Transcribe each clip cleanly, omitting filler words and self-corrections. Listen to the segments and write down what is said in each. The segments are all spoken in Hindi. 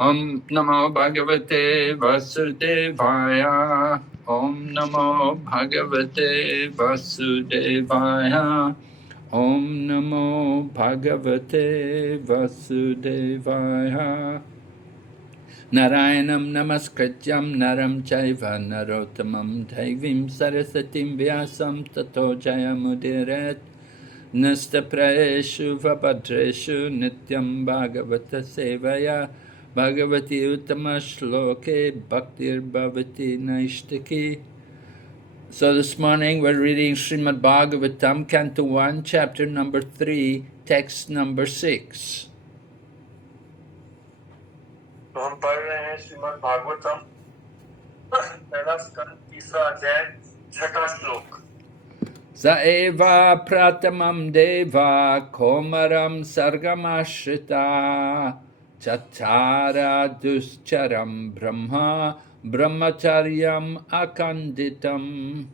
Om Namo Bhagavate Vasudevaya. Om Namo Bhagavate Vasudevaya. Om Namo Bhagavate Vasudevaya. Narayanam Namaskrityam Naram Chaiva Narottamam Daivim Sarasatim Vyasam Tato Jayamudiret Nastapraeshu Vabhadreshu Nityam Bhagavata Sevaya Bhagavati Uttama Shloke Bhaktir Bhavati Naishtaki. So this morning we're reading Srimad Bhagavatam, Canto 1, Chapter number 3, Text number 6. तो हम पढ़ रहे हैं श्रीमद् भागवतम पहला स्कंद तीसरा अध्याय छठा श्लोक। Saeva pratamam deva komaram sargamashrita chatara duscharam brahma brahmacharyam akanditam.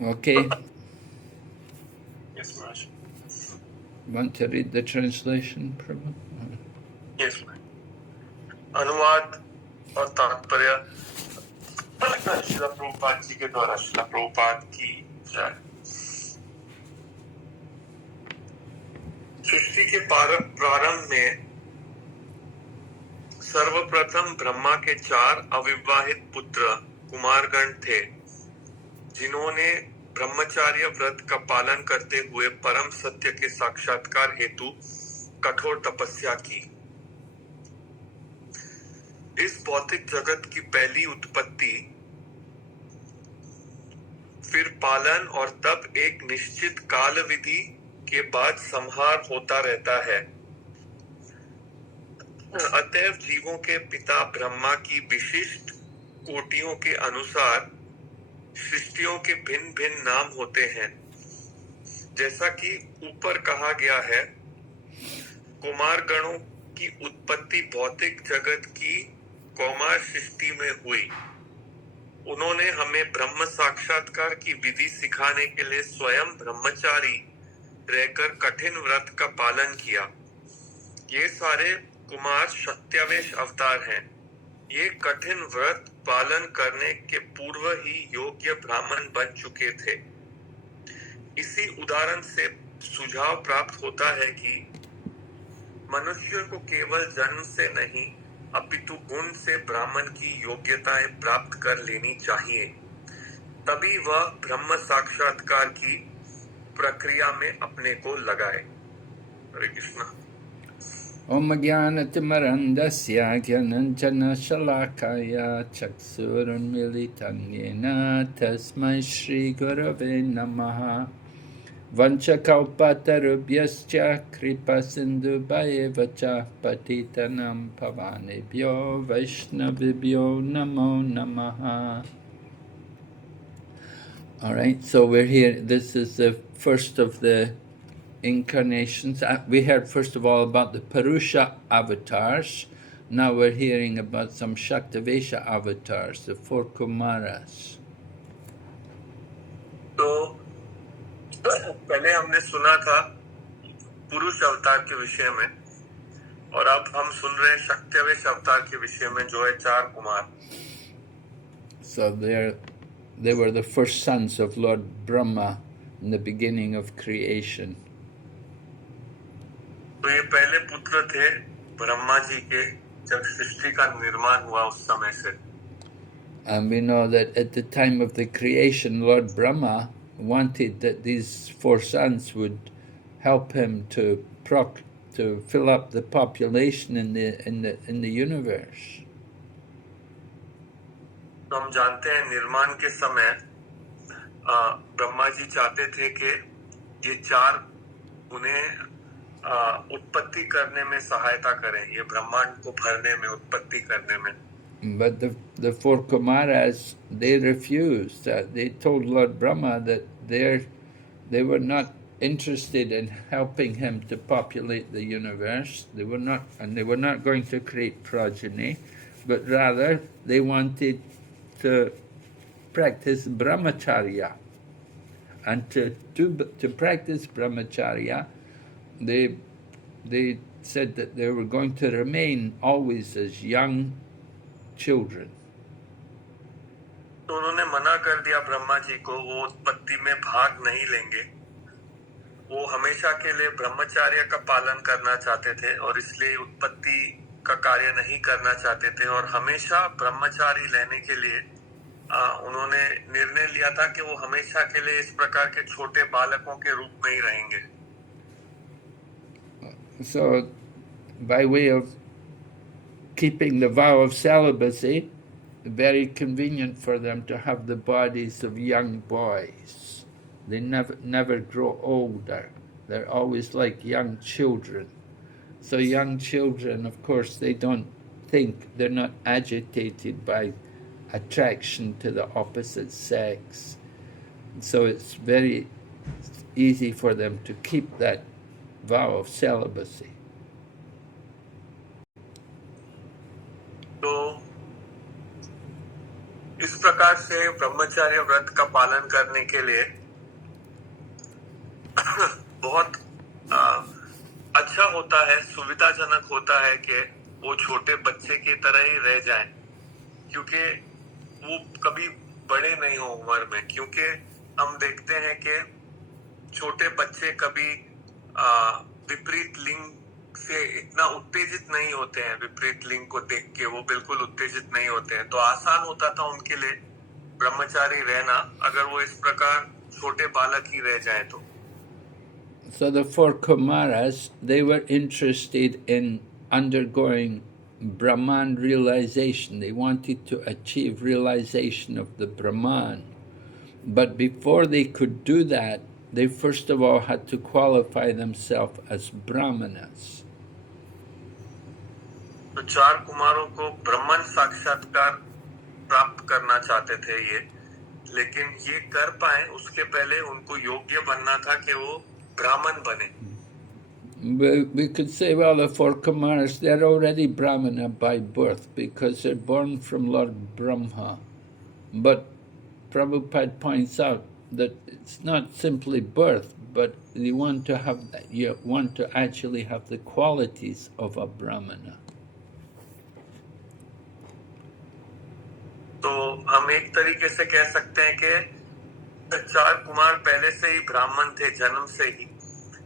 Okay. Yes, Maharaj. Want to read the translation, Prabhu? Yes, Maharaj. अनुवाद और तात्पर्य श्रील प्रभुपाद जी के द्वारा। श्रील प्रभुपाद की जय। सृष्टि के प्रारंभ में सर्वप्रथम ब्रह्मा के 4 अविवाहित पुत्र कुमारगण थे, जिन्होंने ब्रह्मचार्य व्रत का पालन करते हुए परम सत्य के साक्षात्कार हेतु कठोर तपस्या की। इस भौतिक जगत की पहली उत्पत्ति, फिर पालन और तब एक निश्चित काल विधि के बाद संहार होता रहता है। अतएव जीवों के पिता ब्रह्मा की विशिष्ट कोटियों के अनुसार सृष्टियों के भिन्न भिन्न नाम होते हैं। जैसा कि ऊपर कहा गया है, कुमार गणों की उत्पत्ति भौतिक जगत की कौमार सृष्टि में हुई। उन्होंने हमें ब्रह्म साक्षात्कार की विधि सिखाने के लिए स्वयं ब्रह्मचारी रहकर कठिन व्रत का पालन किया। ये सारे कुमार सत्यावेश अवतार हैं। ये कठिन व्रत पालन करने के पूर्व ही योग्य ब्राह्मण बन चुके थे। इसी उदाहरण से सुझाव प्राप्त होता है कि मनुष्य को केवल जन्म से नहीं अपितु गुण से ब्राह्मण की योग्यताएं प्राप्त कर लेनी चाहिए, तभी वह ब्रह्म साक्षात्कार की प्रक्रिया में अपने को लगाए। हरे Krishna. Om Jnanatimmarandasya Jnananjana Shalakaya Chaksurunmilitam Yena Tasmai Shri Gurave Namaha Vanchakalpatarubhyascha Kripa Sindhubayevacha Patitanam Pavanebhyo Vaishnavibhyo Namo Namaha. All right, so we're here. This is the first of the incarnations. We heard first of all about the Purusha avatars. Now we're hearing about some Shaktavesha avatars, the 4 Kumaras. तो पहले हमने सुना था पुरुष अवतार के विषय में, और अब हम सुन रहे हैं शक्तिवेश अवतार के विषय में, जो है 4 Kumar. So they were the first sons of Lord Brahma in the beginning of creation. तो ये पहले पुत्र थे ब्रह्मा जी के, जब सृष्टि का निर्माण हुआ उस समय से। And we know that at the time of the creation, Lord Brahma wanted that these 4 sons would help him to fill up the population in the universe. तो हम जानते हैं निर्माण के समय ब्रह्मा जी चाहते थे कि ये 4 उन्हें उत्पत्ति करने में सहायता करें, ये ब्रह्मांड को भरने में, उत्पत्ति करने में। But the 4 Kumaras, they refused. They told Lord Brahma that they were not interested in helping him to populate the universe. They were not going to create progeny, but rather they wanted to practice brahmacharya. And to practice brahmacharya, they they said that they were going to remain always as young children. तो उन्होंने मना कर दिया ब्रह्मा जी को, वो उत्पत्ति में भाग नहीं लेंगे। वो हमेशा के लिए ब्रह्मचर्य का पालन करना चाहते थे और इसलिए उत्पत्ति का कार्य नहीं करना चाहते थे, और हमेशा ब्रह्मचारी लेने के लिए उन्होंने निर्णय लिया था कि वो हमेशा के लिए इस प्रकार के छोटे बालकों के रूप में ही रहेंगे। So, by way of keeping the vow of celibacy, very convenient for them to have the bodies of young boys. They never grow older. They're always like young children. So young children, of course, they don't think, they're not agitated by attraction to the opposite sex. So it's very easy for them to keep that vow of celibacy. तो इस प्रकार से ब्रह्मचर्य व्रत का पालन करने के लिए बहुत अच्छा होता है, सुविधाजनक होता है कि वो छोटे बच्चे की तरह ही रह जाएं, क्योंकि वो कभी बड़े नहीं हो उम्र में। क्योंकि हम देखते हैं कि छोटे बच्चे कभी विपरीत लिंग से इतना उत्तेजित नहीं होते हैं, विपरीत लिंग को देख के वो बिल्कुल उत्तेजित नहीं होते हैं। तो आसान होता था उनके लिए ब्रह्मचारी रहना अगर वो इस प्रकार छोटे बालक ही रह जाए तो। So the four Kumaras, they were interested in undergoing Brahman realization. They wanted to achieve realization of the Brahman. But before they could do that, they first of all had to qualify themselves as Brahmanas. तो चार कुमारों को ब्रह्मन साक्षात्कार प्राप्त करना चाहते थे ये, लेकिन ये कर पाए उसके पहले उनको योग्य बनना था कि वो ब्राह्मण बने। We could say, well, the four Kumaras, they're already Brahmana by birth because they're born from Lord Brahma. But Prabhupada points out that it's not simply birth, but you want to have that, you want to actually have the qualities of a Brahmana. तो हम एक तरीके से कह सकते हैं कि चार कुमार पहले से ही ब्राह्मण थे, जन्म से ही,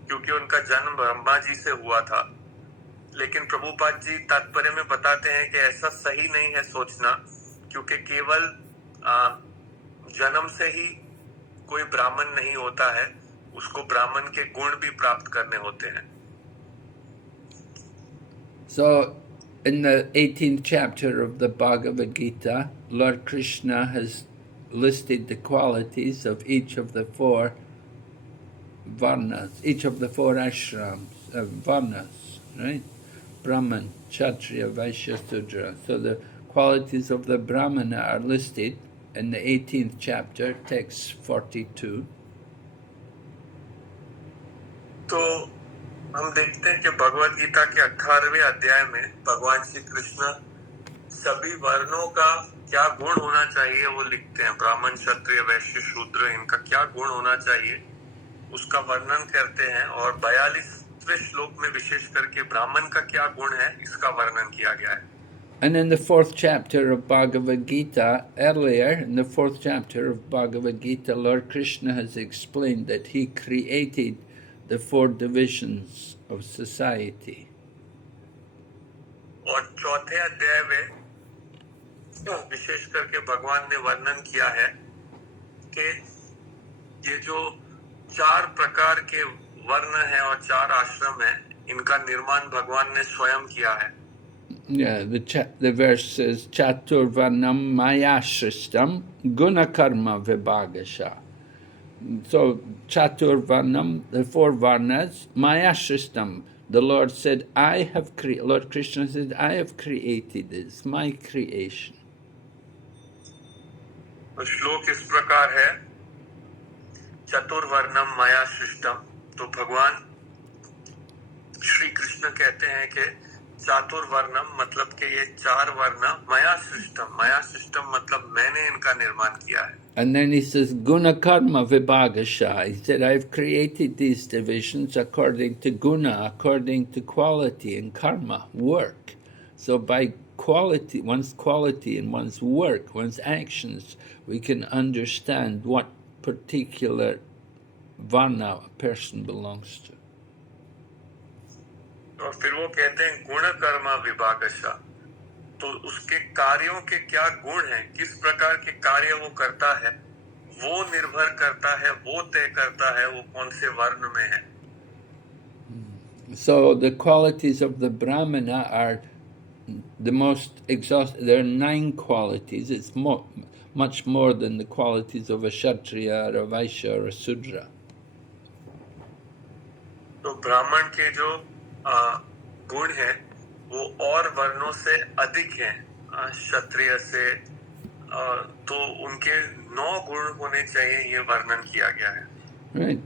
क्योंकि उनका जन्म ब्रह्मा जी से हुआ था। लेकिन प्रभुपाद जी तात्पर्य में बताते हैं कि ऐसा सही नहीं है सोचना, क्योंकि केवल जन्म से ही कोई ब्राह्मण नहीं होता है, उसको ब्राह्मण के गुण भी प्राप्त करने होते हैं। So, in the 18th chapter of the Bhagavad Gita, Lord Krishna has listed the qualities of each of the four varnas, each of the four ashrams, varnas, right? Brahman, Kshatriya, Vaishya, Sudra. So the qualities of the Brahmana are listed in the 18th chapter, text 42. तो हम देखते हैं कि भगवद गीता के 18वें अध्याय में भगवान श्री कृष्ण सभी वर्णों का क्या गुण होना चाहिए वो लिखते हैं। ब्राह्मण, क्षत्रिय, वैश्य, शूद्र, इनका क्या गुण होना चाहिए उसका वर्णन करते हैं, और 42वें श्लोक में विशेष करके ब्राह्मण का क्या गुण है इसका वर्णन किया गया है। And in the 4th chapter of Bhagavad Gita, earlier in the 4th chapter of Bhagavad Gita, Lord Krishna has explained that he created the 4 divisions of society. और चौथे अध्याय में विशेष करके भगवान ने वर्णन किया है कि ये जो 4 प्रकार के वर्ण हैं और 4 आश्रम हैं, इनका निर्माण भगवान ने स्वयं किया है। Yeah, the verse says, Chatur Varnam Maya Shrishtam Gunakarma Vibhagasha. So, Chatur Varnam, the 4 Varnas, Maya Shrishtam. The Lord said, Lord Krishna said, I have created it. It's my creation. तो श्लोक इस प्रकार है, चतुर्वर्णम माया सृष्टम। तो भगवान श्री कृष्ण कहते हैं कि चातुर्वर्णम मतलब कि ये 4 वर्ण माया सृष्टम। माया सृष्टम मतलब मैंने इनका निर्माण किया है। And then he says, Guna Karma Vibhagasha. He said, I've created these divisions according to guna, according to quality, and karma, work. So by quality, one's quality and one's work, one's actions, we can understand what particular varna a person belongs to. और फिर वो कहते हैं गुण कर्मा विभागशा, तो उसके कार्यों के क्या गुण हैं, किस प्रकार के कार्य वो करता है, वो निर्भर करता है, वो तय करता है वो कौन से वर्ण में है. So the qualities of the Brahmana are the most exhaustive. There are 9 qualities. It's much more than the qualities of a Kshatriya or a Vaishya or a Sudra. तो ब्राह्मण के जो गुण हैं वो और वर्णों से अधिक हैं, क्षत्रिय से, तो उनके 9 गुण होने चाहिए, ये वर्णन किया गया है. Right.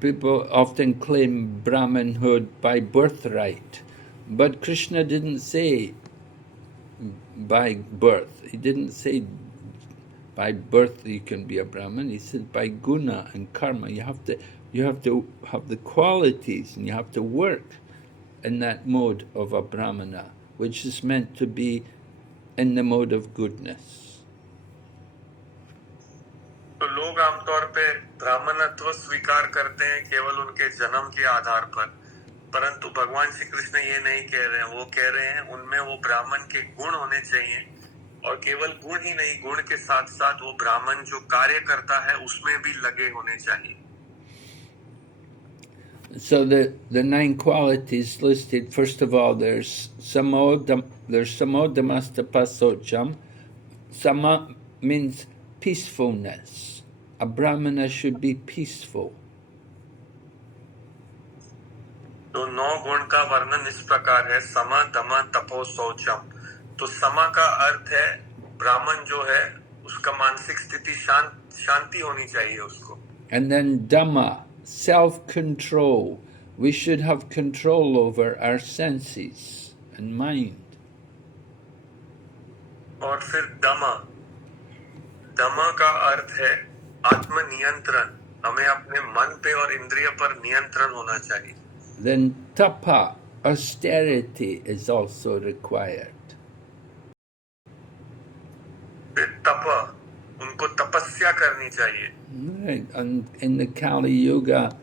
People often claim Brahmanhood by birthright, but Krishna didn't say by birth. He didn't say by birth you can be a Brahmin. He said by guna and karma. You have to have the qualities, and you have to work in that mode of a Brahmana, which is meant to be in the mode of goodness. तो लोग आमतौर पे ब्राह्मणत्व स्वीकार करते हैं केवल उनके जन्म के आधार पर, परंतु भगवान श्री कृष्ण ये नहीं कह रहे हैं. वो कह रहे हैं उनमें वो ब्राह्मण के गुण होने चाहिए, और केवल गुण ही नहीं, गुण के साथ साथ वो ब्राह्मण जो कार्य करता है उसमें भी लगे होने चाहिए. So the 9 qualities listed, first of all, there's samodamastapasocham. Sama means peacefulness. A Brahmana should be peaceful. तो 9 गुण का वर्णन इस प्रकार है, समा दमा तपो शौचम. तो समा का अर्थ है ब्राह्मण जो है उसका मानसिक स्थिति शांति होनी चाहिए उसको. And then dhamma, self-control. We should have control over our senses and mind. और फिर दमा, दमा का अर्थ है आत्मनियंत्रण. हमें अपने मन पे और इंद्रिय पर नियंत्रण होना चाहिए. Then tapa, austerity, is also required. फिर तप, उनको तपस्या करनी चाहिए. Right. And in the Kali Yuga,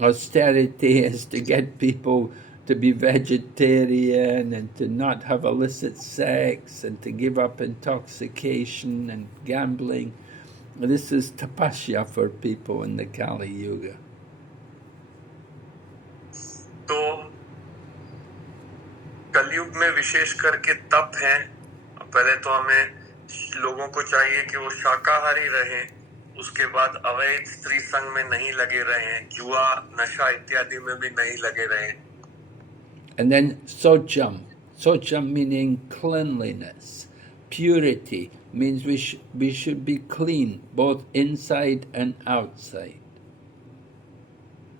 austerity is to get people to be vegetarian and to not have illicit sex and to give up intoxication and gambling. This is tapasya for people in the Kali Yuga. तो कलयुग में विशेष करके तप है. पहले तो हमें लोगों को चाहिए कि वो शाकाहारी रहें, उसके बाद अवैध स्त्री संग में नहीं लगे रहें, जुआ नशा इत्यादि में भी नहीं लगे रहें. And then socham. Socham meaning cleanliness. Purity means we should be clean, both inside and outside.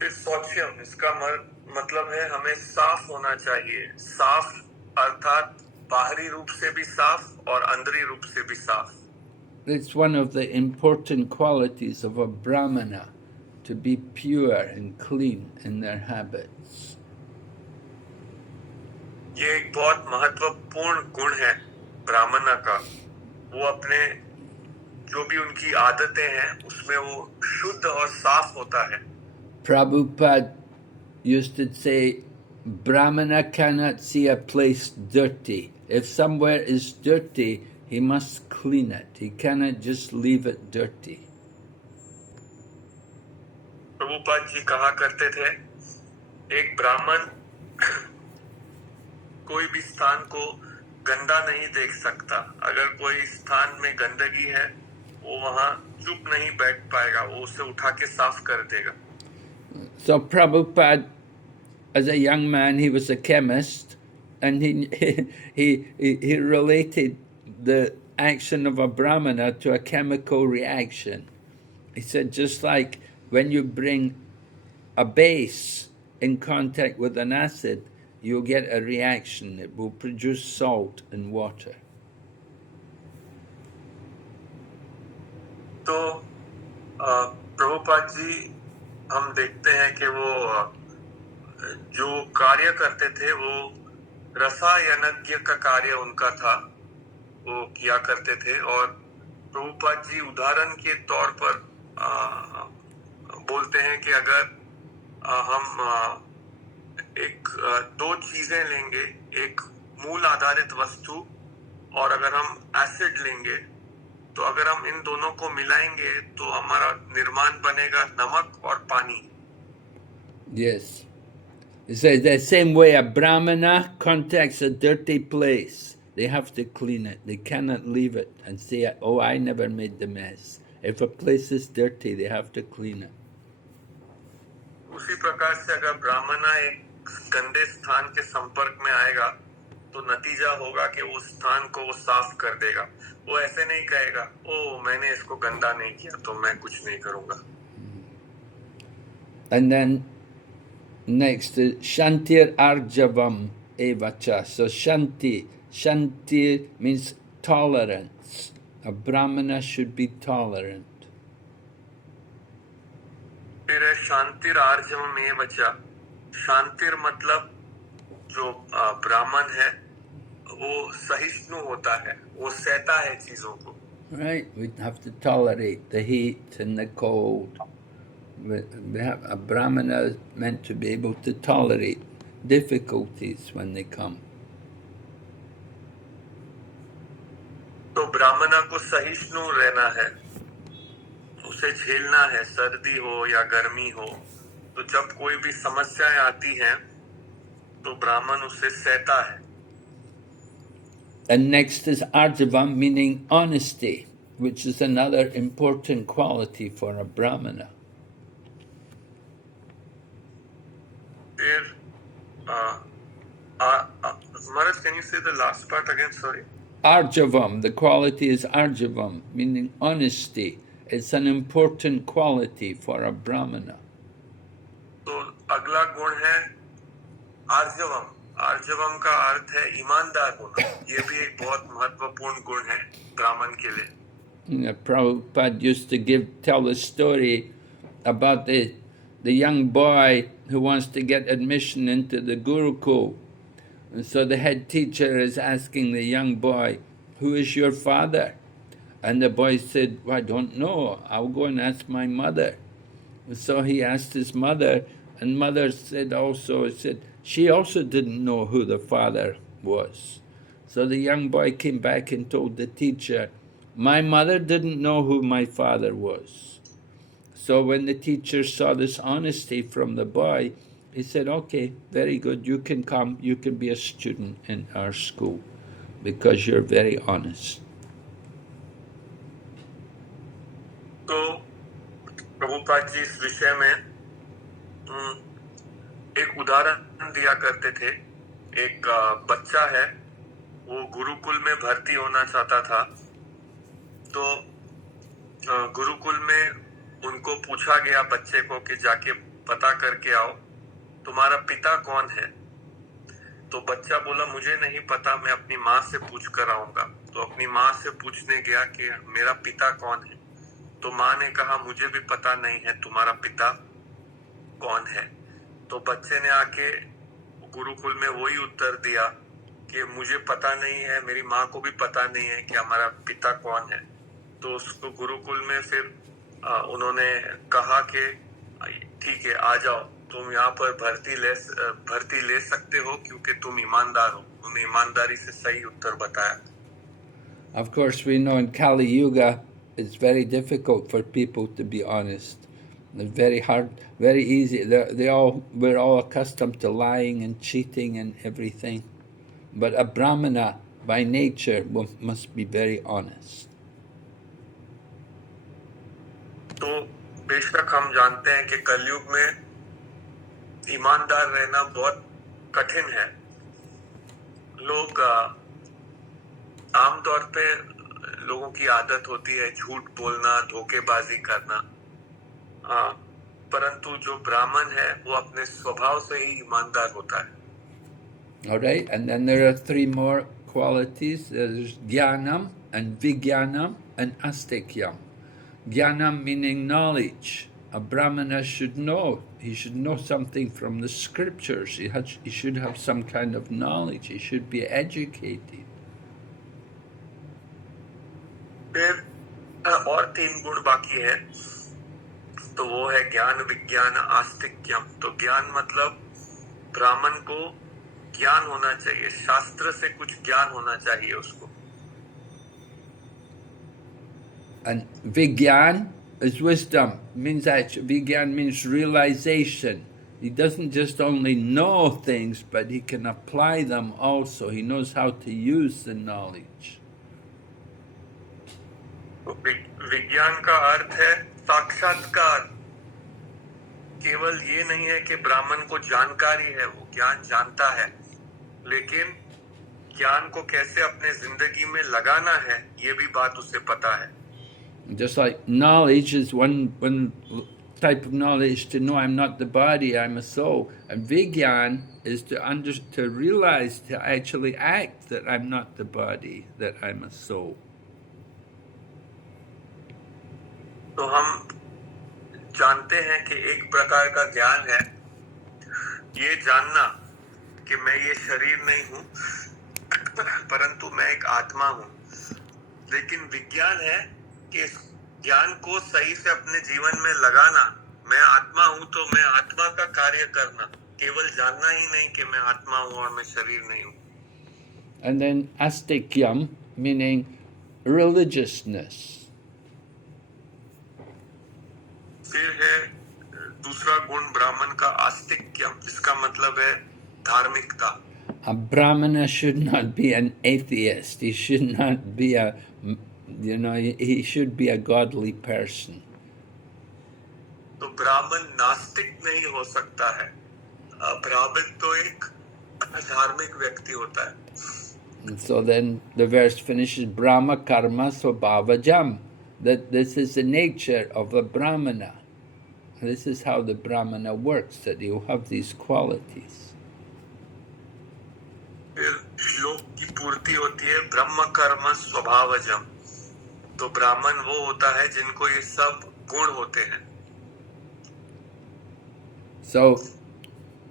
फिर शौचम, इसका मतलब है हमें साफ होना चाहिए. साफ अर्थात बाहरी रूप से भी साफ और अंदरी रूप से भी साफ. It's one of the important qualities of a Brahmana, to be pure and clean in their habits. ये एक बहुत महत्वपूर्ण गुण है ब्राह्मण का. वो अपने जो भी उनकी आदतें हैं उसमें वो शुद्ध और साफ होता है. Prabhupada used to say, Brahmana cannot see a place dirty. If somewhere is dirty, he must clean it. He cannot just leave it dirty. Prabhupada ji कहा करते थे, एक ब्राह्मण कोई भी स्थान को गंदा नहीं देख सकता. अगर कोई स्थान में गंदगी है वो वहां चुप नहीं बैठ पाएगा, वो उसे उठा के साफ कर देगा. So Prabhupada, as a young man, he was a chemist, and he related the action of a Brahmana to a chemical reaction. He said, just like when you bring a base in contact with an acid, you'll get a reaction. It will produce salt and water. तो प्रभुपाद जी हम देखते हैं कि वो जो कार्य करते थे वो रसायनज्ञ का कार्य उनका था, वो किया करते थे। और प्रभुपाद जी उदाहरण के तौर पर बोलते हैं कि अगर हम दो चीजें लेंगे, एक मूल आधारित वस्तु और अगर हम एसिड लेंगे, तो अगर हम इन दोनों को मिलाएंगे तो हमारा निर्माण बनेगा नमक और पानी। Yes. It says the same way a brahmana contacts a dirty place. They have to clean it. They cannot leave it and say, oh, I never made the mess. If a place is dirty, they have to clean it. उसी प्रकार से अगर ब्राह्मणा एक गंदे स्थान के संपर्क में आएगा तो नतीजा होगा कि उस स्थान को वो साफ कर देगा। वो ऐसे नहीं कहेगा, ओ मैंने इसको गंदा नहीं किया तो मैं कुछ नहीं करूंगा। And then next is Shantir Arjavam Evacha. So Shanti means tolerance. A brahmana should be tolerant. फिर है शांतिर आर्जवम एवचा। शांतिर मतलब जो ब्राह्मण है वो सहिष्णु होता है, वो सहता है चीजों को। Right? We have to tolerate the heat and the cold. A brahmana is meant to be able to tolerate difficulties when they come. तो ब्राह्मणा को सहिष्णु रहना है, उसे झेलना है, सर्दी हो या गर्मी हो। तो जब कोई भी समस्याएं आती हैं तो ब्राह्मण उसे सहता है। And next is Arjavam, meaning honesty, which is another important quality for a brahmana. Maharaj, can you say the last part again? Sorry. Arjavam, the quality is Arjavam, meaning honesty. It's an important quality for a brahmana. तो अगला गुण है आर्जवम। आर्जवम का अर्थ है ईमानदार होना। ये भी एक बहुत महत्वपूर्ण गुण है ब्राह्मण के लिए। Prabhupada used to tell the story about the young boy who wants to get admission into the Gurukul. And so the head teacher is asking the young boy, who is your father? And the boy said, well, I don't know. I'll go and ask my mother. And so he asked his mother, and mother said, she also didn't know who the father was. So the young boy came back and told the teacher, my mother didn't know who my father was. So when the teacher saw this honesty from the boy, he said, okay, very good, you can come, you can be a student in our school because you're very honest. तो प्रभुपाद जी इस विषय में एक उदाहरण दिया करते थे। एक बच्चा है, वो गुरुकुल में भर्ती होना चाहता था। तो गुरुकुल में उनको पूछा गया बच्चे को कि जाके पता करके आओ तुम्हारा पिता कौन है। तो बच्चा बोला मुझे नहीं पता, मैं अपनी माँ से पूछ कर आऊंगा। तो अपनी माँ से पूछने गया कि मेरा पिता कौन है। तो माँ ने कहा मुझे भी पता नहीं है तुम्हारा पिता कौन है। तो बच्चे ने आके गुरुकुल में वही उत्तर दिया कि मुझे पता नहीं है, मेरी माँ को भी पता नहीं है कि हमारा पिता कौन है। तो उसको गुरुकुल में फिर उन्होंने कहा कि ठीक है आ जाओ, तुम यहाँ पर भर्ती ले सकते हो क्योंकि तुम ईमानदार हो। उन्होंने ईमानदारी से सही उत्तर बताया। Of course, we know in Kali Yuga, it's very difficult for people to be honest. It's very hard, very easy. We're all accustomed to lying and cheating and everything. But a brahmana, by nature, must be very honest. तो बेशक हम जानते हैं कि कलयुग में ईमानदार रहना बहुत कठिन है। लोग आमतौर पे लोगों की आदत होती है झूठ बोलना, धोखेबाजी करना। परंतु जो ब्राह्मण है वो अपने स्वभाव से ही ईमानदार होता है। All right, and then there are 3 more qualities. There's jnanam and vijnanam and astikyam. Jnanam meaning knowledge. A Brahmana should know. He should know something from the scriptures. He should have some kind of knowledge. He should be educated. फिर और 3 गुण बाकी है, तो वो है ज्ञान, विज्ञान, आस्तिक्यम। तो ज्ञान मतलब ब्राह्मण को ज्ञान होना चाहिए, शास्त्र से कुछ ज्ञान होना चाहिए उसको। And Vigyan is wisdom. Means actually, Vigyan means realization. He doesn't just only know things, but he can apply them also. He knows how to use the knowledge. तो विज्ञान का अर्थ है साक्षात्कार। केवल ये नहीं है कि ब्राह्मण को जानकारी है, वो ज्ञान जानता है, लेकिन ज्ञान को कैसे अपने जिंदगी में लगाना है ये भी बात उसे पता है। Just like knowledge is one type of knowledge to know I'm not the body, I'm a soul. And Vigyan is to realize, to actually act that I'm not the body, that I'm a soul. तो हम जानते हैं कि एक प्रकार का ज्ञान है ये जानना कि मैं ये शरीर नहीं हूँ, परंतु मैं एक आत्मा हूँ। लेकिन विज्ञान है कि इस ज्ञान को सही से अपने जीवन में लगाना। मैं आत्मा हूँ तो मैं आत्मा का कार्य करना, केवल जानना ही नहीं कि मैं आत्मा हूँ और मैं शरीर नहीं हूँ। And then astikyam meaning religiousness. फिर है दूसरा गुण ब्राह्मण का आस्तिक्यम, जिसका मतलब है धार्मिकता। A Brahmana should not be an atheist. He should not be he should be a godly person. तो ब्राह्मण नास्तिक नहीं हो सकता है। ब्राह्मण तो एक धार्मिक व्यक्ति होता है। And so then the verse finishes Brahma karma svabhavajam, that this is the nature of a Brahmana. This is how the Brahmana works, that you have these qualities. फिर श्लोक की पूर्ति होती है ब्रह्म कर्म स्वभावजम। तो ब्राह्मण वो होता है जिनको ये सब गुण होते हैं। So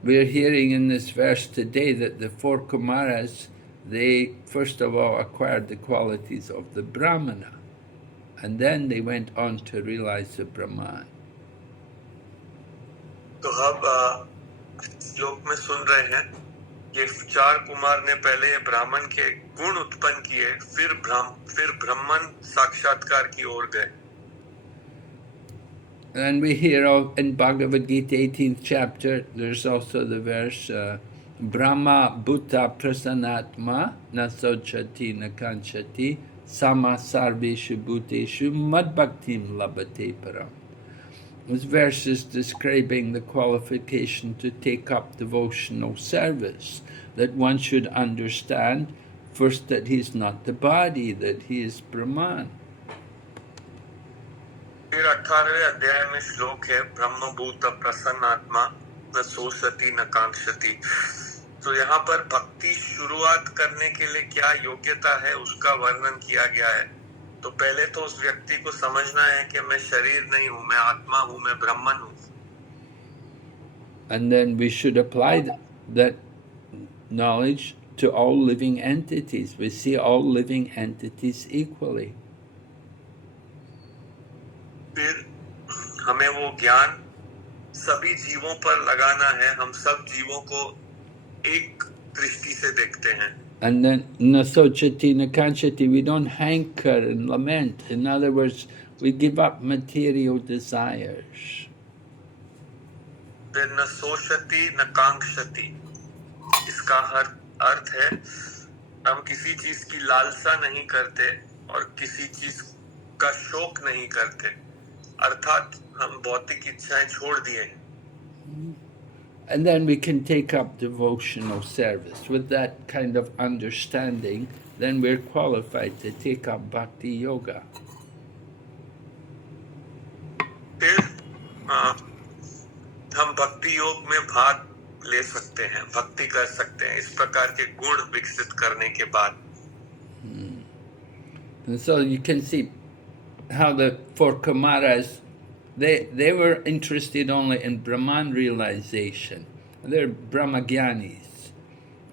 we're hearing in this verse today that the 4 Kumaras, they first of all acquired the qualities of the Brahmana, and then they went on to realize the Brahman. तो अब श्लोक में सुन रहे हैं ये 4 कुमार ने पहले ब्राह्मण के गुण उत्पन्न किए, फिर ब्राह्मण साक्षात्कार की ओर गए। And we hear in Bhagavad Gita 18th chapter, there's also the verse Brahma Bhuta Prasanatma na sochati na kanchati sama sarveshu bhuteshu madbhaktim labhate param. This verse is describing the qualification to take up devotional service, that one should understand first that he's not the body, that he is Brahman. फिर 18वें अध्याय में श्लोक है ब्रह्मभूत प्रसन्न आत्मा न सोचती न कांक्षती। तो यहाँ पर भक्ति शुरुआत करने के लिए क्या योग्यता है उसका वर्णन किया गया है। तो पहले तो उस व्यक्ति को समझना है कि मैं शरीर नहीं हूँ, मैं आत्मा हूँ, मैं ब्रह्मन हूँ। And then we should apply that knowledge to all living entities. We see all living entities equally. फिर हमें वो ज्ञान सभी जीवों पर लगाना है। हम सब जीवों को एक दृष्टि से देखते हैं। And then nasochati nakanchati, we don't hanker and lament. In other words, we give up material desires. फिर न सोचती न कांक्षती, इसका अर्थ है हम किसी चीज की लालसा नहीं करते और किसी चीज का शोक नहीं करते, अर्थात हम भौतिक इच्छाएं छोड़ दिए हैं। And then we can take up devotional service. With that kind of understanding, then we're qualified to take up bhakti yoga. फिर हम भक्ति योग में भाग ले सकते हैं, भक्ति कर सकते हैं, इस प्रकार के गुण विकसित करने के बाद। And so you can see how the four Kumaras, they were interested only in Brahman realization. They're Brahmagyanis.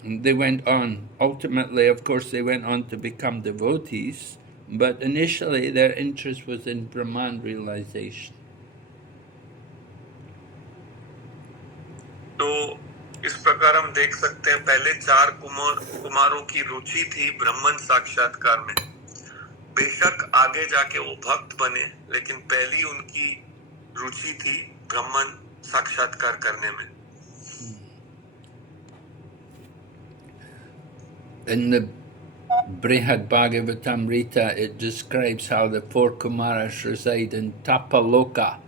And they went on, ultimately, of course, they went on to become devotees, but initially their interest was in Brahman realization. तो इस प्रकार हम देख सकते हैं पहले चार कुमारों की रुचि थी ब्रह्मन साक्षात्कार में। बेशक आगे जाके वो भक्त बने, लेकिन पहली उनकी रुचि थी ब्रह्मन साक्षात्कार करने में। In the Brihad Bhagavatamrita, it describes how the four Kumaras reside in Tapaloka,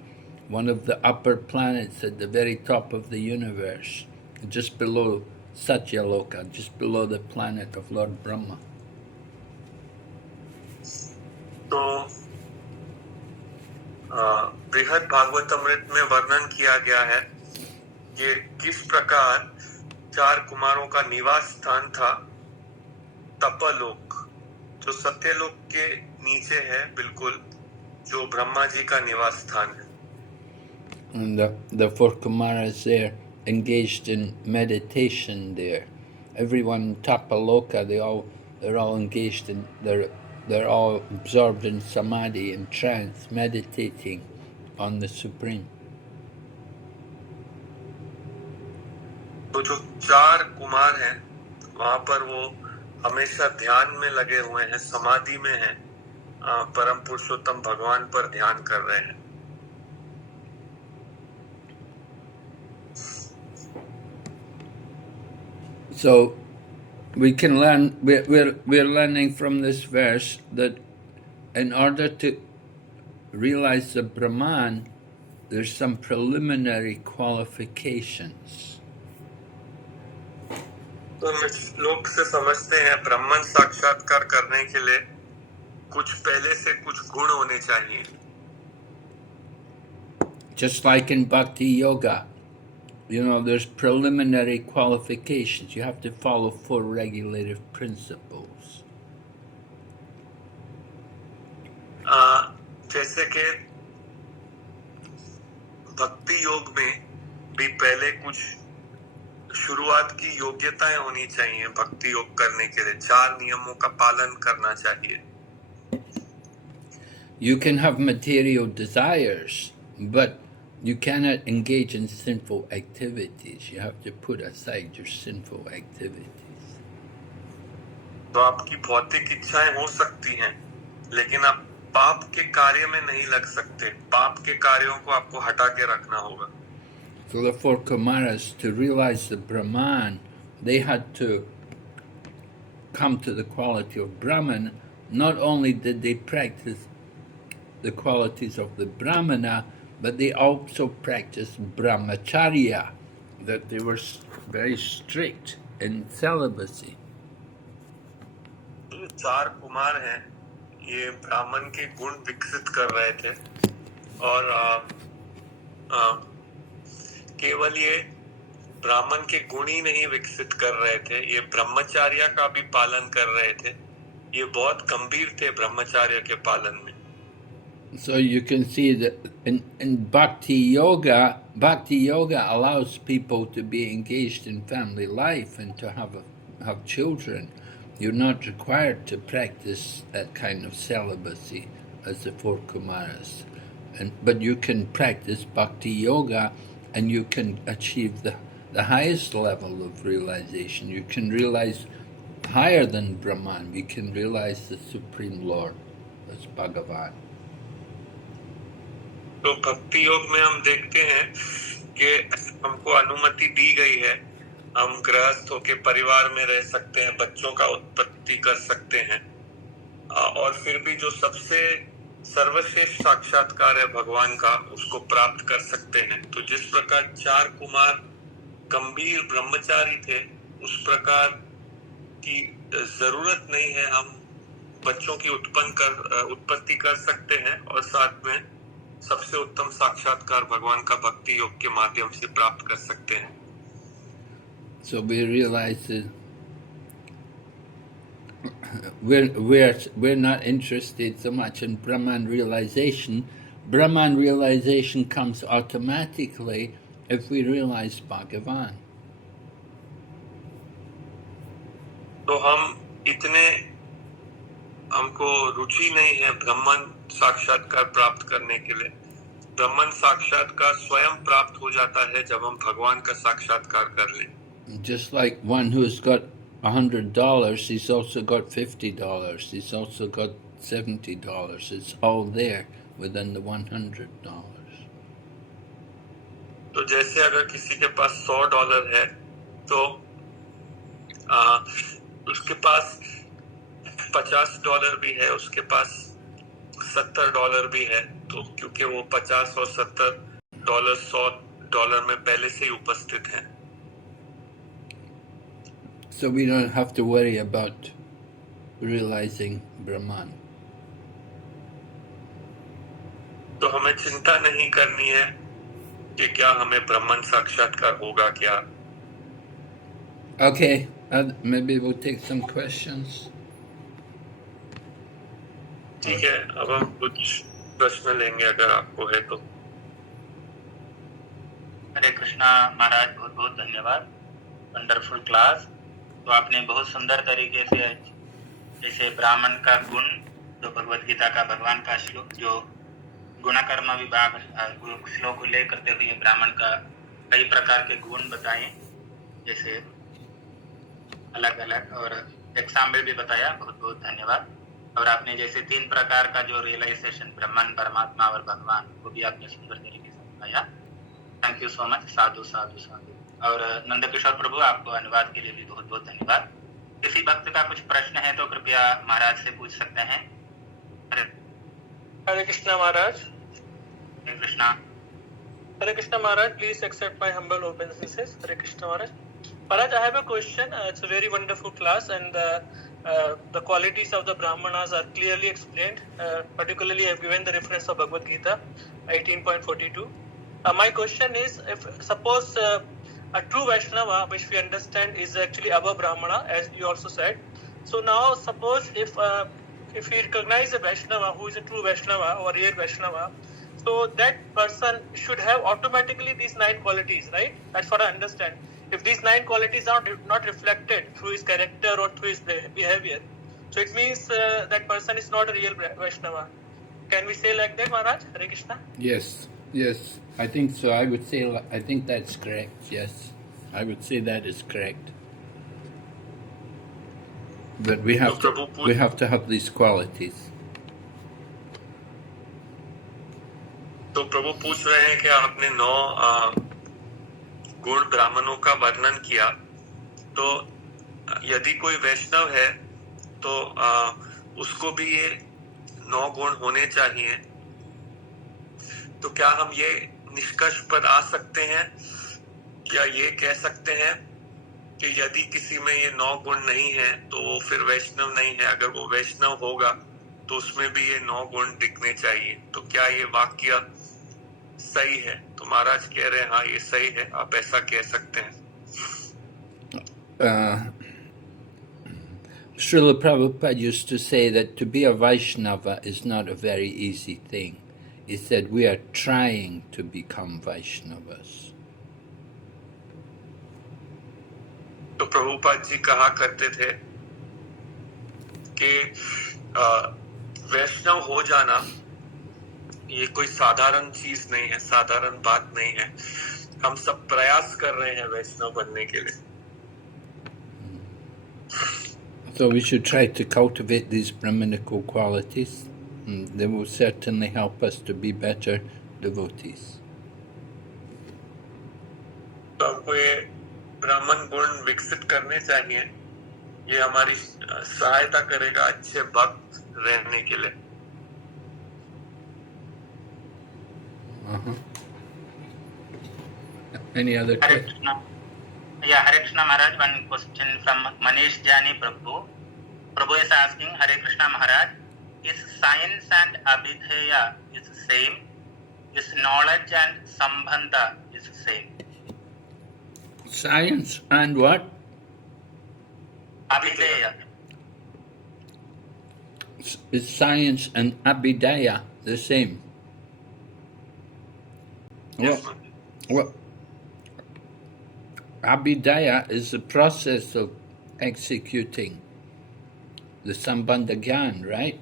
one of the upper planets at the very top of the universe, just below Satyaloka, just below the planet of Lord Brahma. तो बृहद भागवतामृत में वर्णन किया गया है कि किस प्रकार चार कुमारों का निवास स्थान था तपलोक, जो सत्यलोक के नीचे है बिल्कुल, जो ब्रह्मा जी का निवास स्थान है। And the four Kumaras there engaged in meditation there. Everyone in Tapaloka, they're all engaged in, they're all absorbed in samadhi and trance, meditating on the Supreme. तो जो चार कुमार हैं वहां पर वो हमेशा ध्यान में लगे हुए हैं, समाधि में हैं, परम पुरुषोत्तम भगवान पर ध्यान कर रहे हैं। So we can learn, we're learning from this verse that in order to realize the Brahman, there's some preliminary qualifications. तो हम इस श्लोक से समझते हैं ब्रह्मन साक्षात्कार करने के लिए कुछ पहले से कुछ गुण होने चाहिए। Just like in Bhakti Yoga, you know, there's preliminary qualifications. You have to follow four regulative principles. जैसे कि भक्ति योग में भी पहले कुछ शुरुआत की योग्यताएं होनी चाहिए। भक्ति योग करने के लिए चार नियमों का पालन करना चाहिए। You can have material desires, but you cannot engage in sinful activities. You have to put aside your sinful activities. तो आपकी भौतिक इच्छाएं हो सकती हैं, लेकिन आप पाप के कार्य में नहीं लग सकते। पाप के कार्यों को आपको हटा के रखना होगा। So the four Kumaras, to realize the Brahman, they had to come to the quality of Brahman. Not only did they practice the qualities of the Brahmana, but they also practiced brahmacharya, that they were very strict in celibacy. चार कुमार हैं, ये ब्राह्मण के गुण विकसित कर रहे थे और केवल ये ब्राह्मण के गुण ही नहीं विकसित कर रहे थे, ये ब्रह्मचार्य का भी पालन कर रहे थे। ये बहुत गंभीर थे ब्रह्मचार्य के पालन में। So you can see that in Bhakti Yoga allows people to be engaged in family life and to have children. You're not required to practice that kind of celibacy as the four Kumaras. But you can practice Bhakti Yoga and you can achieve the highest level of realization. You can realize higher than Brahman. You can realize the Supreme Lord as Bhagavan. तो भक्ति योग में हम देखते हैं कि हमको अनुमति दी गई है, हम गृहस्थ होके परिवार में रह सकते हैं, बच्चों का उत्पत्ति कर सकते हैं, और फिर भी जो सबसे सर्वश्रेष्ठ साक्षात्कार है भगवान का, उसको प्राप्त कर सकते हैं। तो जिस प्रकार चार कुमार गंभीर ब्रह्मचारी थे, उस प्रकार की जरूरत नहीं है। हम बच्चों की उत्पत्ति कर सकते हैं और साथ में सबसे उत्तम साक्षात्कार भगवान का भक्ति योग के माध्यम से प्राप्त कर सकते हैं। So we realize that we're not interested so much in Brahman realization. Brahman realization comes automatically if we realize Bhagavan. तो हमको रुचि नहीं है ब्रह्मन साक्षात्कार प्राप्त करने के लिए। ब्रह्मन साक्षात्कार स्वयं प्राप्त हो जाता है जब हम भगवान का साक्षात्कार कर लें। Just like one who's got $100, he's also got $50. He's also got $70. It's all there within the $100. तो जैसे अगर किसी के पास $100 है तो उसके पास $50 भी है, उसके पास $70 भी है, तो क्योंकि वो 50 और $70 $100 में पहले से ही उपस्थित हैं। So we don't have to worry about realizing Brahman. तो हमें चिंता नहीं करनी है कि क्या हमें ब्रह्मन साक्षात्कार होगा क्या। Okay, maybe we'll take some questions. ठीक है, अब हम कुछ प्रश्न लेंगे अगर आपको है तो। हरे कृष्णा महाराज, बहुत बहुत धन्यवाद। Wonderful class. तो आपने बहुत सुंदर तरीके से जैसे ब्राह्मण का गुण, जो भगवत गीता का भगवान का श्लोक, जो गुणकर्म विभाग श्लोक उल्लेख करते हुए ब्राह्मण का कई प्रकार के गुण बताए, जैसे अलग अलग, और एग्जाम्पल भी बताया। बहुत बहुत धन्यवाद। और आपने जैसे 3 प्रकार का जो रियलाइजेशन, ब्रह्मन, परमात्मा और भगवान, वो भी आपने सुंदर तरीके से बताया। Thank you so much. साधु साधु साधु। और नंदकिशोर प्रभु, आपको अनुवाद के लिए भी बहुत बहुत धन्यवाद। किसी भक्त का कुछ प्रश्न है तो कृपया महाराज से पूछ सकते हैं। हरे कृष्णा महाराज। हरे Krishna. Hare Krishna Maharaj, please accept my humble obeisances. Hare Krishna Maharaj. Maharaj, I have a question. It's a very wonderful class, and the qualities of the Brahmanas are clearly explained. Particularly, I have given the reference of Bhagavad Gita 18.42. My question is, if suppose a true Vaishnava, which we understand is actually above Brahmana, as you also said. So now, suppose if we recognize a Vaishnava who is a true Vaishnava or real Vaishnava, so that person should have automatically these 9 qualities, right? That's what I understand. If these 9 qualities are not reflected through his character or through his behavior, so it means that person is not a real Vaishnava. Can we say like that, Maharaj? Hare Krishna? Yes, I think so. I think that's correct. Yes, I would say that is correct. But we have to have these qualities. तो प्रभु पूछ रहे हैं कि आपने 9 गुण ब्राह्मणों का वर्णन किया, तो यदि कोई वैष्णव है तो उसको भी ये 9 गुण होने चाहिए। तो क्या हम ये निष्कर्ष पर आ सकते हैं, क्या ये कह सकते हैं कि यदि किसी में ये 9 गुण नहीं है तो वो फिर वैष्णव नहीं है? अगर वो वैष्णव होगा तो उसमें भी ये 9 गुण दिखने चाहिए। तो क्या ये वाक्य सही है? तो महाराज कह रहे हैं हाँ ये सही है, आप ऐसा कह सकते हैं। Srila Prabhupada used to say that to be a Vaishnava is not a very easy thing. He said we are trying to become Vaishnavas. तो प्रभुपाद जी कहा करते थे कि वैष्णव हो जाना ये कोई साधारण चीज नहीं है, साधारण बात नहीं है। हम सब प्रयास कर रहे हैं वैष्णव बनने के लिए। So we should try to cultivate these Brahmanical qualities. They will certainly help us to be better devotees. तो हमको ये ब्राह्मण गुण विकसित करने चाहिए। ये हमारी सहायता करेगा अच्छे भक्त रहने के लिए। Any other Hare questions? Krishna. Yeah, Hare Krishna Maharaj. One question from Manish Jani Prabhu. Prabhu is asking, Hare Krishna Maharaj, is science and abhideya is same? Is knowledge and sambandha is same? Science and what? Abhideya. Is science and abhidaya the same? Yes, Well, abhidaya is the process of executing the Sambandha Gyan, right?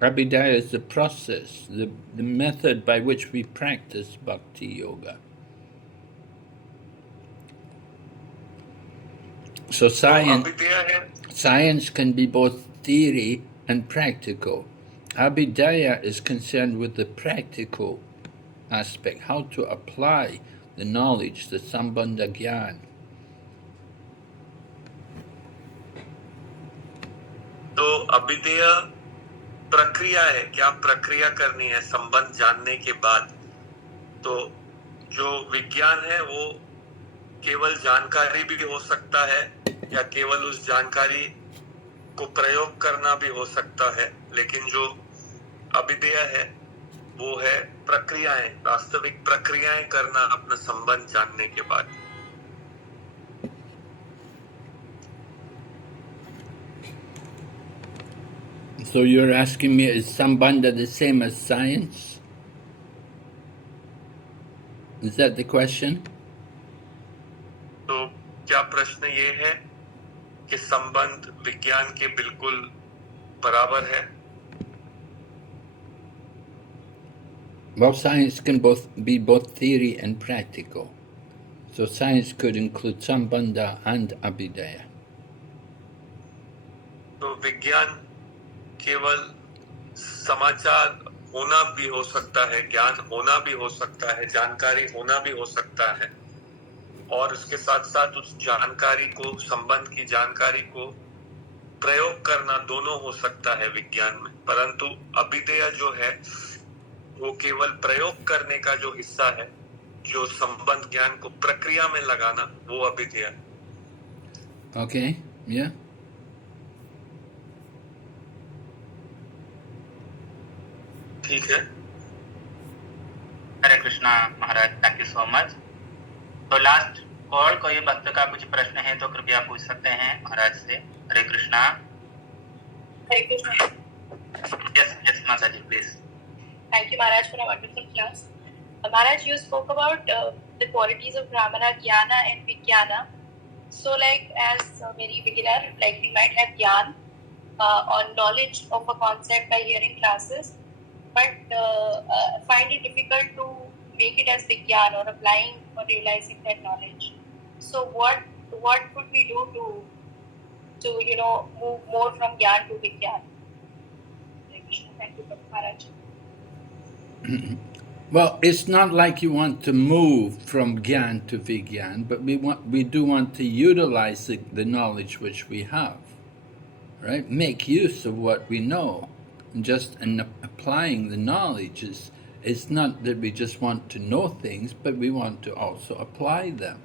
Abhidaya is the process, the method by which we practice bhakti yoga. So science can be both theory and practical. Abhidaya is concerned with the practical aspect, how to apply the knowledge, the Sambandha Gyan. तो अभिधेय प्रक्रिया है, क्या प्रक्रिया करनी है संबंध जानने के बाद। तो जो विज्ञान है वो केवल जानकारी भी हो सकता है या केवल उस जानकारी को प्रयोग करना भी हो सकता है, लेकिन जो अभिधेय है वो है प्रक्रियाएं, वास्तविक प्रक्रियाएं करना अपना संबंध जानने के बाद। So you're asking me, is Sambandha the same as science? Is that the question? तो क्या प्रश्न ये है कि संबंध विज्ञान के बिल्कुल बराबर है? Well, science can be both theory and practical. So science could include Sambandha and Abhidaya. तो विज्ञान केवल समाचार होना भी हो सकता है, ज्ञान होना भी हो सकता है, जानकारी होना भी हो सकता है, और उसके साथ साथ उस जानकारी को, संबंध की जानकारी को प्रयोग करना दोनों हो सकता है विज्ञान में। परंतु अभिधेय जो है वो केवल प्रयोग करने का जो हिस्सा है, जो संबंध ज्ञान को प्रक्रिया में लगाना, वो अभिधेय। Okay, yeah. ठीक है। हरे कृष्णा महाराज, थैंक यू सो मच। तो लास्ट कॉल, कोई भक्त का कुछ प्रश्न है तो कृपया पूछ सकते हैं महाराज से। हरे कृष्णा। हरे कृष्णा। यस माता जी, please. Thank you, Maharaj, for a wonderful class. Maharaj, you spoke about the qualities of Brahmana, Jnana and Vijnana. So, like, as a very beginner, like, we might have Jnana on knowledge of a concept by hearing classes, but find it difficult to make it as Vijnana or applying or realizing that knowledge. So, what could we do to move more from Jnana to Vijnana? Thank you, Maharaj. Well, it's not like you want to move from Gyan to Vigyan, but we do want to utilize the knowledge which we have, right? Make use of what we know. And just in applying the knowledge it's not that we just want to know things, but we want to also apply them.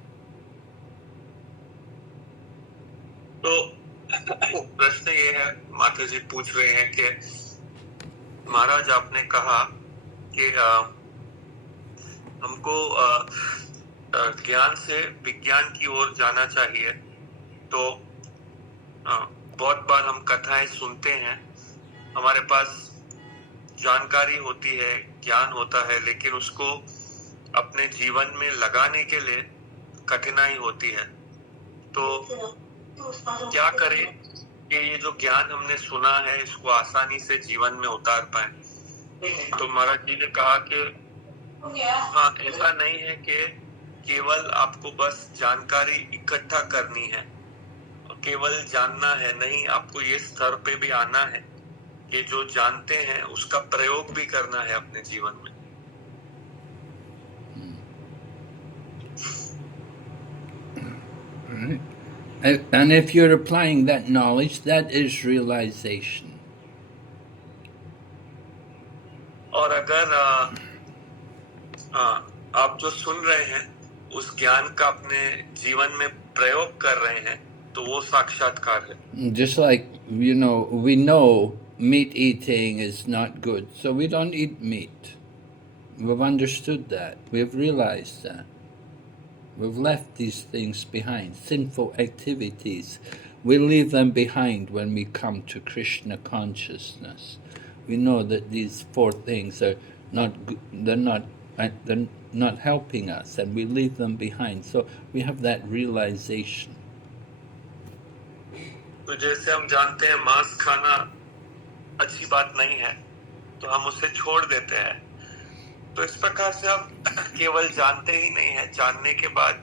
तो प्रश्न ये है, माता जी पूछ रहे हैं कि महाराज आपने कहा कि हमको ज्ञान से विज्ञान की ओर जाना चाहिए। तो बहुत बार हम कथाएं सुनते हैं, हमारे पास जानकारी होती है, ज्ञान होता है, लेकिन उसको अपने जीवन में लगाने के लिए कठिनाई होती है। तो क्या करें कि ये जो ज्ञान हमने सुना है इसको आसानी से जीवन में उतार पाए? तो महाराज जी ने कहा कि हाँ, ऐसा नहीं है कि केवल आपको बस जानकारी इकट्ठा करनी है, केवल जानना है, नहीं, आपको ये स्तर पे भी आना है कि जो जानते हैं उसका प्रयोग भी करना है अपने जीवन में। Right. And if you're applying that knowledge, that is realization. और अगर आप जो सुन रहे हैं उस ज्ञान का अपने जीवन में प्रयोग कर रहे हैं, तो वो साक्षात्कार है। Just like, we know meat eating is not good, so we don't eat meat. We've understood that. We've realized that. We've left these things behind, sinful activities. we leave them behind when we come to Krishna consciousness. We know that these four things are they're not helping us, and we leave them behind. So we have that realization. तो जैसे हम जानते हैं मांस खाना अच्छी बात नहीं है, तो हम उसे छोड़ देते हैं। तो इस प्रकार से हम केवल जानते ही नहीं है, जानने के बाद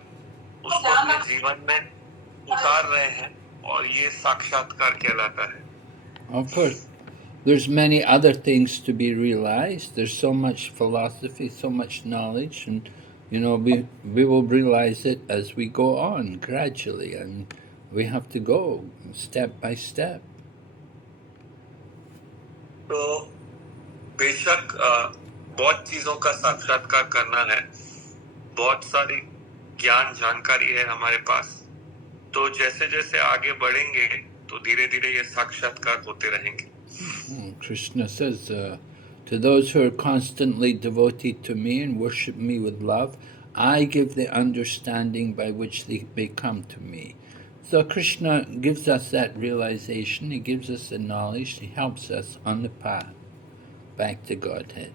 उसको अपने जीवन में उतार रहे हैं, और ये साक्षात्कार कहलाता है। Of course, there's many other things to be realized. There's so much philosophy, so much knowledge, and we will realize it as we go on gradually, and we have to go step by step. तो बेशक बहुत चीजों का साक्षात्कार करना है, बहुत सारी ज्ञान जानकारी है हमारे पास। तो जैसे जैसे आगे बढ़ेंगे तो धीरे धीरे ये साक्षात्कार होते रहेंगे। Krishna says, to those who are constantly devoted to me and worship me with love, I give the understanding by which they may come to me. So Krishna gives us that realization, he gives us the knowledge, he helps us on the path back to Godhead.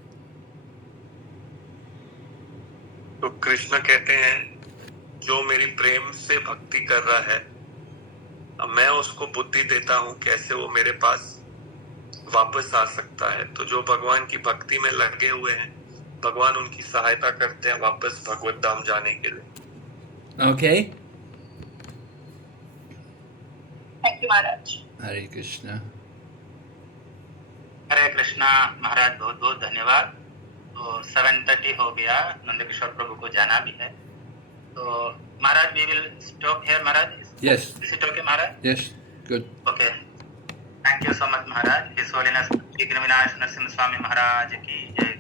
तो कृष्ण कहते हैं, जो मेरी प्रेम से भक्ति कर रहा है, मैं उसको बुद्धि देता हूँ कैसे वो मेरे पास वापस आ सकता है। तो जो भगवान की भक्ति में लगे हुए हैं, भगवान उनकी सहायता करते हैं वापस भगवत धाम जाने के लिए। Okay? Thank you, Maharaj. Hare Krishna. हरे कृष्णा महाराज, बहुत बहुत धन्यवाद। तो 7:30 हो गया, नंदकिशोर प्रभु को जाना भी है। तो महाराज, we will stop here, Maharaj. Yes. Is it okay, Maharaj? Yes, good. Okay. Thank you so much, Maharaj. His Holiness Shri Girivinaya Narasimha Swami महाराज की जय।